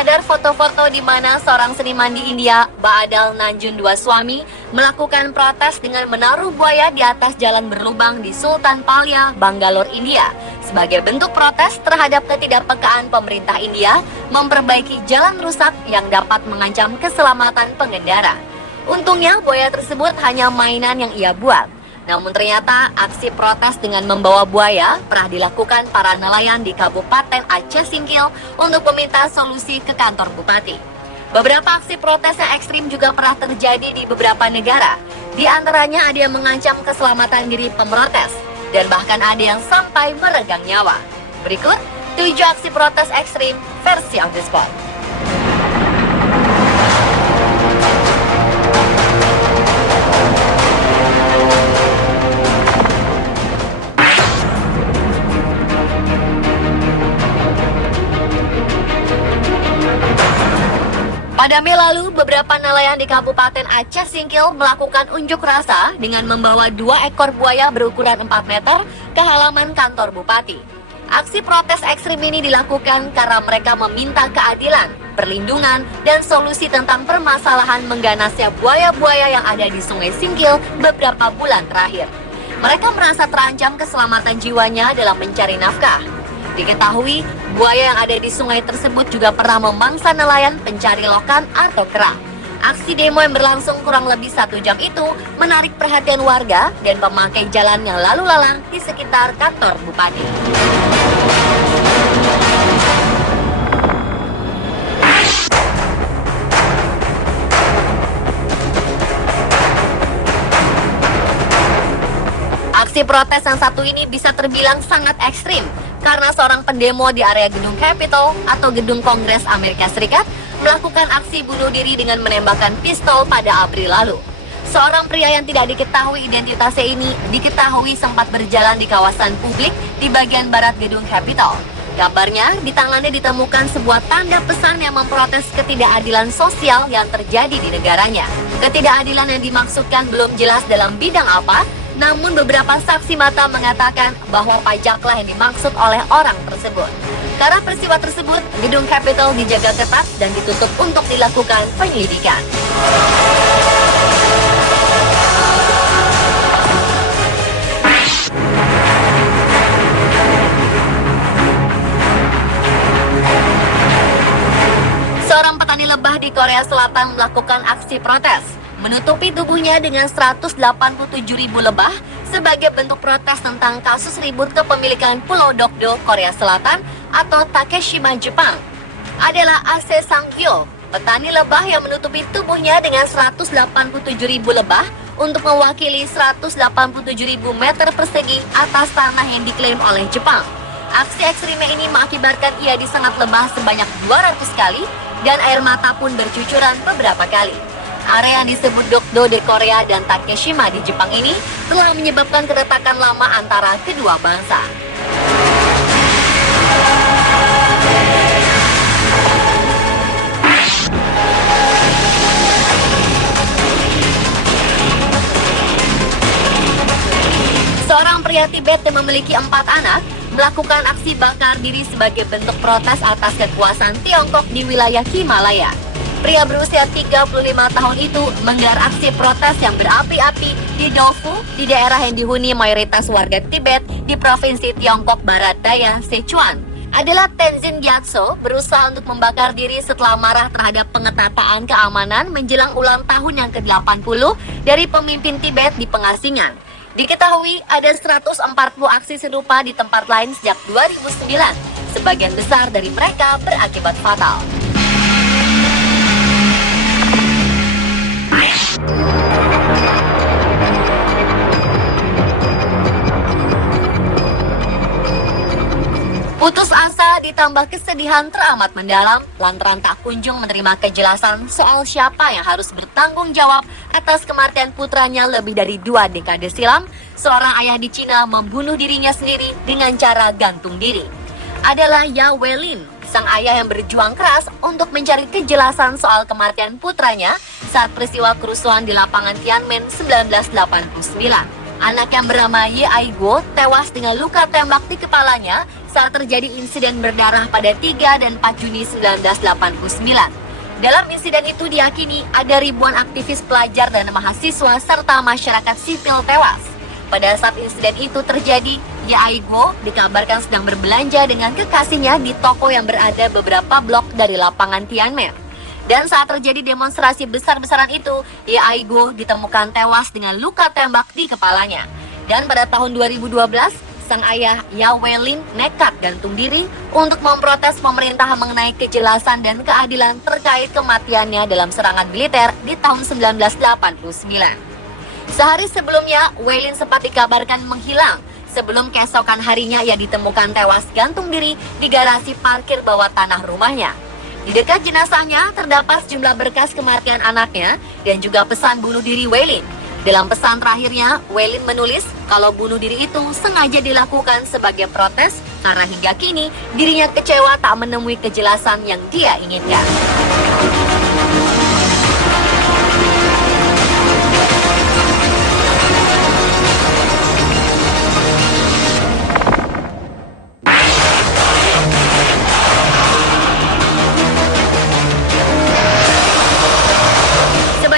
beredar foto-foto di mana seorang seniman di India, Baadal Nanjundwaswamy, melakukan protes dengan menaruh buaya di atas jalan berlubang di Sultan Palya, Bangalore, India, sebagai bentuk protes terhadap ketidakpekaan pemerintah India memperbaiki jalan rusak yang dapat mengancam keselamatan pengendara. Untungnya, buaya tersebut hanya mainan yang ia buat. Namun ternyata aksi protes dengan membawa buaya pernah dilakukan para nelayan di Kabupaten Aceh Singkil untuk meminta solusi ke kantor bupati. Beberapa aksi protes yang ekstrim juga pernah terjadi di beberapa negara. Di antaranya ada yang mengancam keselamatan diri pemrotes, dan bahkan ada yang sampai meregang nyawa. Berikut 7 aksi protes ekstrim versi On The Spot. Pada Mei lalu, beberapa nelayan di Kabupaten Aceh Singkil melakukan unjuk rasa dengan membawa 2 ekor buaya berukuran 4 meter ke halaman kantor bupati. Aksi protes ekstrim ini dilakukan karena mereka meminta keadilan, perlindungan, dan solusi tentang permasalahan mengganasnya buaya-buaya yang ada di Sungai Singkil beberapa bulan terakhir. Mereka merasa terancam keselamatan jiwanya dalam mencari nafkah. Diketahui, buaya yang ada di sungai tersebut juga pernah memangsa nelayan pencari lokan atau kerang. Aksi demo yang berlangsung kurang lebih 1 jam itu menarik perhatian warga dan pemakai jalan yang lalu lalang di sekitar kantor bupati. Aksi protes yang satu ini bisa terbilang sangat ekstrim karena seorang pendemo di area gedung Capitol atau gedung Kongres Amerika Serikat melakukan aksi bunuh diri dengan menembakkan pistol pada April lalu. Seorang pria yang tidak diketahui identitasnya ini diketahui sempat berjalan di kawasan publik di bagian barat gedung Capitol. Kabarnya, di tangannya ditemukan sebuah tanda pesan yang memprotes ketidakadilan sosial yang terjadi di negaranya. Ketidakadilan yang dimaksudkan belum jelas dalam bidang apa, namun beberapa saksi mata mengatakan bahwa pajaklah yang dimaksud oleh orang tersebut. Karena peristiwa tersebut, gedung Capitol dijaga ketat dan ditutup untuk dilakukan penyelidikan. Seorang petani lebah di Korea Selatan melakukan aksi protes, menutupi tubuhnya dengan 187.000 lebah sebagai bentuk protes tentang kasus ribut kepemilikan Pulau Dokdo, Korea Selatan atau Takeshima, Jepang. Adalah Ase Sang-hyo, petani lebah yang menutupi tubuhnya dengan 187.000 lebah untuk mewakili 187.000 meter persegi atas tanah yang diklaim oleh Jepang. Aksi ekstrimnya ini mengakibatkan ia disengat lebah sebanyak 200 kali dan air mata pun bercucuran beberapa kali. Area yang disebut Dokdo di Korea dan Takeshima di Jepang ini telah menyebabkan keretakan lama antara kedua bangsa. Seorang pria Tibet yang memiliki 4 anak melakukan aksi bakar diri sebagai bentuk protes atas kekuasaan Tiongkok di wilayah Himalaya. Pria berusia 35 tahun itu menggelar aksi protes yang berapi-api di Dofu, di daerah yang dihuni mayoritas warga Tibet di Provinsi Tiongkok Barat Daya, Sichuan. Adalah Tenzin Gyatso berusaha untuk membakar diri setelah marah terhadap pengetatan keamanan menjelang ulang tahun yang ke-80 dari pemimpin Tibet di pengasingan. Diketahui ada 140 aksi serupa di tempat lain sejak 2009. Sebagian besar dari mereka berakibat fatal. Putus asa ditambah kesedihan teramat mendalam lantaran tak kunjung menerima kejelasan soal siapa yang harus bertanggung jawab atas kematian putranya lebih dari 2 dekade silam. Seorang ayah di Cina membunuh dirinya sendiri dengan cara gantung diri. Adalah Ya Weilin, sang ayah yang berjuang keras untuk mencari kejelasan soal kematian putranya saat peristiwa kerusuhan di lapangan Tiananmen 1989. Anak yang bernama Ye Aigo tewas dengan luka tembak di kepalanya saat terjadi insiden berdarah pada 3 dan 4 Juni 1989. Dalam insiden itu diyakini ada ribuan aktivis pelajar dan mahasiswa serta masyarakat sipil tewas. Pada saat insiden itu terjadi, Ye Aigo dikabarkan sedang berbelanja dengan kekasihnya di toko yang berada beberapa blok dari lapangan Tiananmen. Dan saat terjadi demonstrasi besar-besaran itu, Ye Aigo ditemukan tewas dengan luka tembak di kepalanya. Dan pada tahun 2012, sang ayah Yao Weilin nekat gantung diri untuk memprotes pemerintah mengenai kejelasan dan keadilan terkait kematiannya dalam serangan militer di tahun 1989. Sehari sebelumnya, Weilin sempat dikabarkan menghilang sebelum keesokan harinya ia ditemukan tewas gantung diri di garasi parkir bawah tanah rumahnya. Di dekat jenazahnya terdapat sejumlah berkas kematian anaknya dan juga pesan bunuh diri Weilin. Dalam pesan terakhirnya, Weilin menulis kalau bunuh diri itu sengaja dilakukan sebagai protes karena hingga kini dirinya kecewa tak menemui kejelasan yang dia inginkan.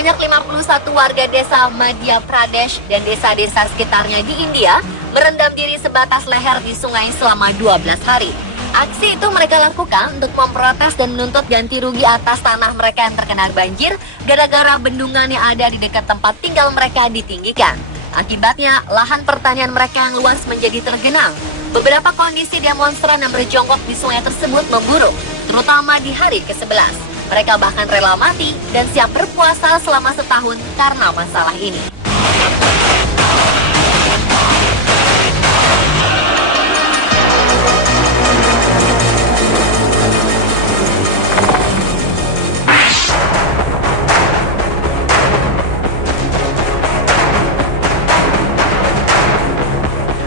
Sebanyak 51 warga desa Madhya Pradesh dan desa-desa sekitarnya di India merendam diri sebatas leher di sungai selama 12 hari. Aksi itu mereka lakukan untuk memprotes dan menuntut ganti rugi atas tanah mereka yang terkena banjir gara-gara bendungan yang ada di dekat tempat tinggal mereka ditinggikan. Akibatnya, lahan pertanian mereka yang luas menjadi tergenang. Beberapa kondisi demonstran yang berjongkok di sungai tersebut memburuk, terutama di hari ke-11. Mereka bahkan rela mati dan siap berpuasa selama setahun karena masalah ini.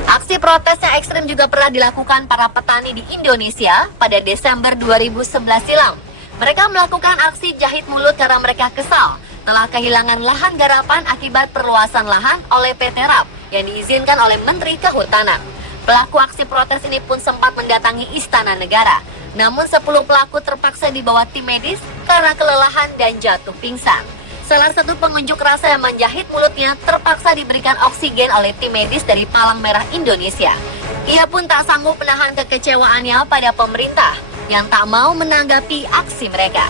Aksi protes yang ekstrim juga pernah dilakukan para petani di Indonesia pada Desember 2011 silam. Mereka melakukan aksi jahit mulut karena mereka kesal telah kehilangan lahan garapan akibat perluasan lahan oleh PT RAP yang diizinkan oleh Menteri Kehutanan. Pelaku aksi protes ini pun sempat mendatangi Istana Negara. Namun 10 pelaku terpaksa dibawa tim medis karena kelelahan dan jatuh pingsan. Salah satu pengunjuk rasa yang menjahit mulutnya terpaksa diberikan oksigen oleh tim medis dari Palang Merah Indonesia. Ia pun tak sanggup menahan kekecewaannya pada pemerintah yang tak mau menanggapi aksi mereka.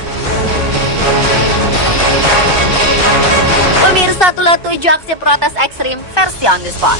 Pemirsa, itulah 7 aksi protes ekstrim versi On The Spot.